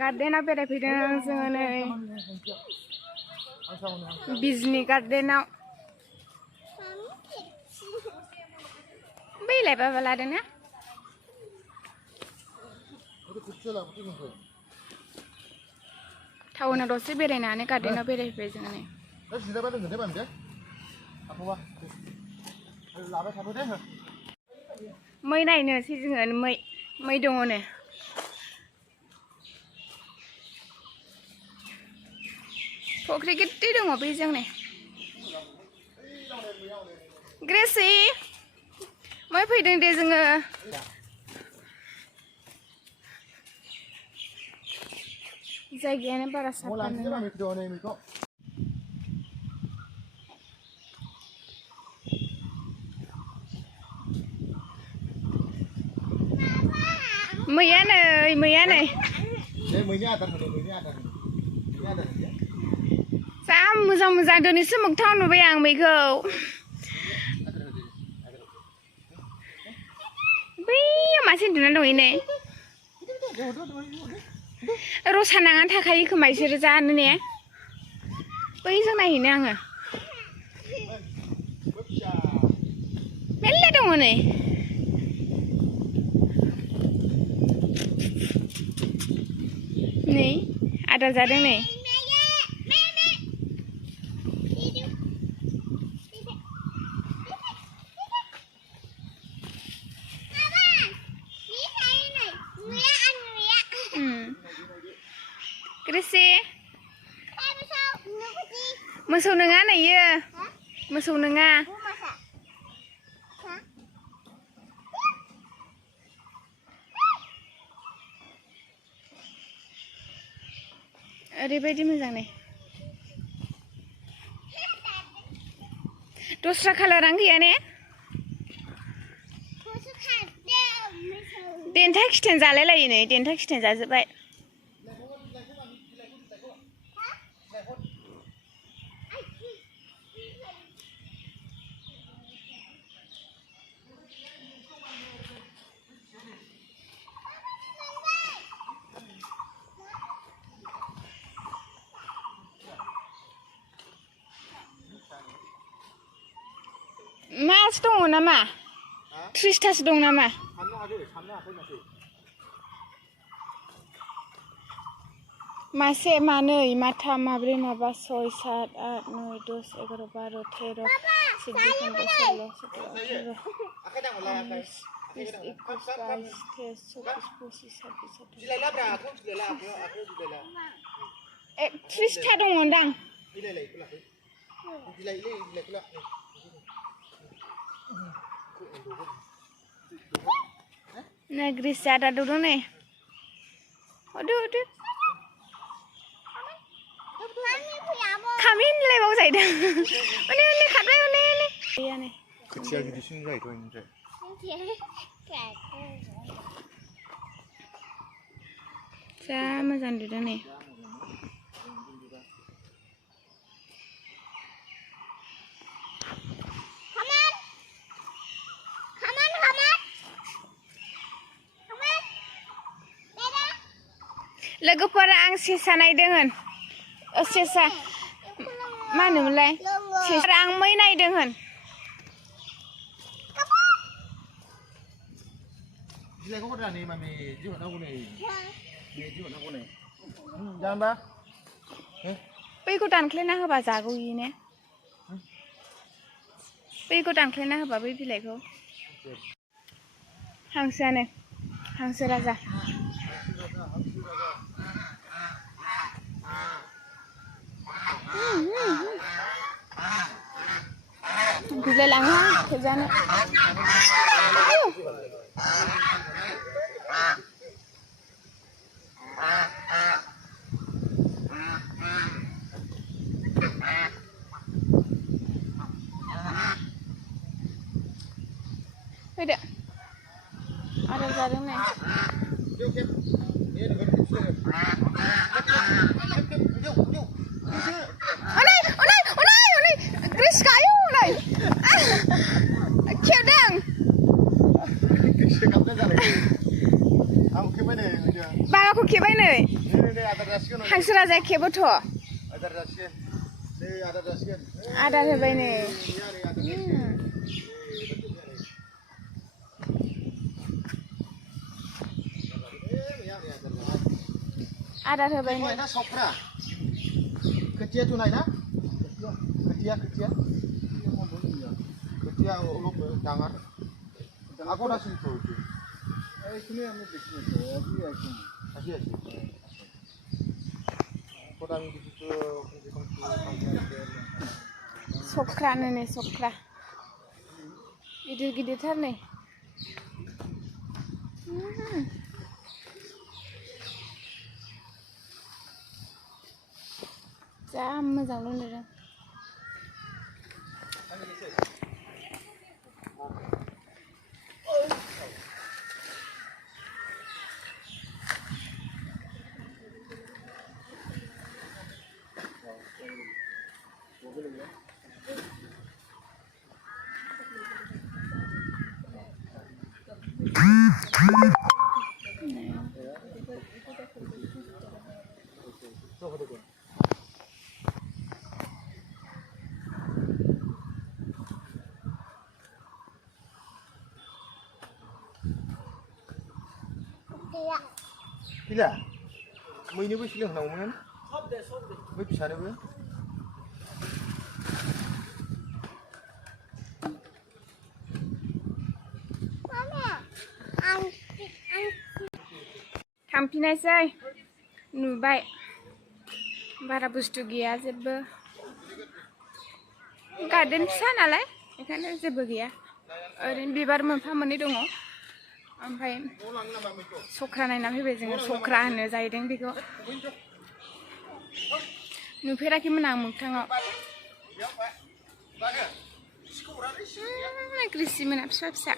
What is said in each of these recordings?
गार्डेनाव बेरायफैदों जोङो नै बिजनि गार्डेनाव बैलाय बाबा लादोंना टाउनाव दसे बेरायनानै गार्डेनाव बेरायफैबाय जोङो नै मै नायनोसै जोङो मै दङनो फख्रि गिदिर दङ बेजों नै ग्रेसि मै फैदों दे जोङो जायगायानो बारा साफा नङा मैया नै जा मोजां दिनैसो मोगथाङाव नुबाय आं मैखौ बैयाव मासे उन्दुनानै दङ नै रसा नांनानै थाखायो खोमा इसोरो जानो ने बैजों नायहैनो आङो मेरला दङ नै आदार जादों नै ग्रेसि मोसौ नङा नै इयो मोसौ नङा ओरैबायदि मोजां नै दस्रा कालारानो गैया ने देन्था खिथेन जालाय लायो नै देन्था खिथेन जाजोब्बाय मासो दङ नामा 30थासो दं नामा मासे मानै माथाम माब्रै माबा 6 7 8 9 10 11 12 13 14 15 16 17 18 30था दङदां Nah, Gris ada dulu nih. Aduh. Kami nilai bau saya dah. Ini kadang ini. Iya nih. Kecil gitu sih enggak itu ini. Sama jangan dulu nih. लोगोफोरा आं सेसा नायदों सेसा मा होनोमोनलाय सेसा आं मै नायदों बिलाइखौ हरनानै मामि जिहरनांगौ नै बे जिहरनांगौ नै जानबा बैखौ दानख्लायना होबा जागौ इयो ने बैखौ दानख्लायना होबा बै बिलाइखौ हांसोआनो हांसो राजा Gila langan kerjanya. Beda. Ada jaring nih. Chris kayu này. Kêu đằng. Ba aku kira नै नै आदार जासिगोन हांसो राजा खेबोथ' आदार जासिगोन नै आदार जासिगोन आदार होबाय नै आदार होबाय नै ना सफ्रा खोथिया जुनाय ना खोथिया অলপ ডাঙৰ আকৌ নাছিল তো এইখিনি আমি দেখিছো আজি আছে কত আমি দেখিছো सख्रा नै सख्रा गिदिर-गिदिरथार नै जा मोजां नुदों Gila, mau ini bos bilang namun, bos bisa nih bos. थांफिनायसै नुबाय बारा बुस्थु गैया जेबो गार्डेन फिसा नालाय बेखायनो जेबो गैया ओरैनो बिबार मोनफा मोननै दङ ओमफ्राय सख्रा नायना फैबाय जोङो सख्रा होनो जाहैदों बेखौ नुफेराखैमोन आं मोगथाङाव ग्रिसिमोना फिसा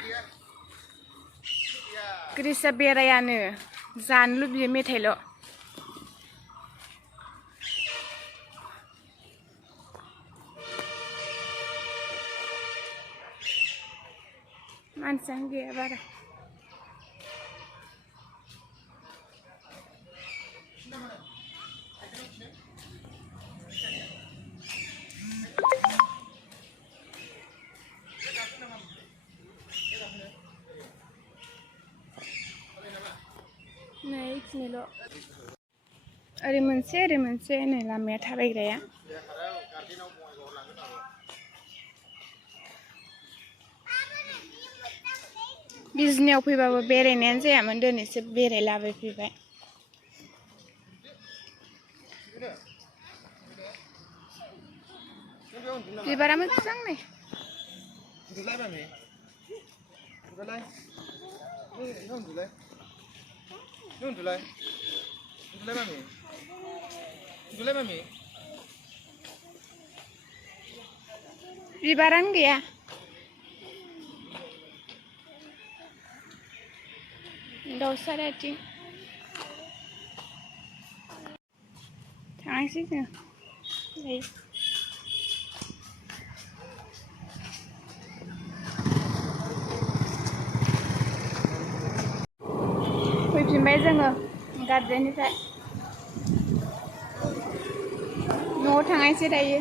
ग्रिसा बेरायानो जानो लुबैयो मेथाइल' मानसियानो गैया बारा नै इखिनिल' ओरै मोनसे नै लामाया थाबायग्राया बिजनियाव फैबाबो बेरायनायानो जायामोन दिनैसो बेरायलाबायफैबाय बिबारा मोजां नै बिबारानो गैया दाउसा आथिं थांसै जों फैफिनबाय जोङो गार्डेननिफ्राय न'आव थांसै दायो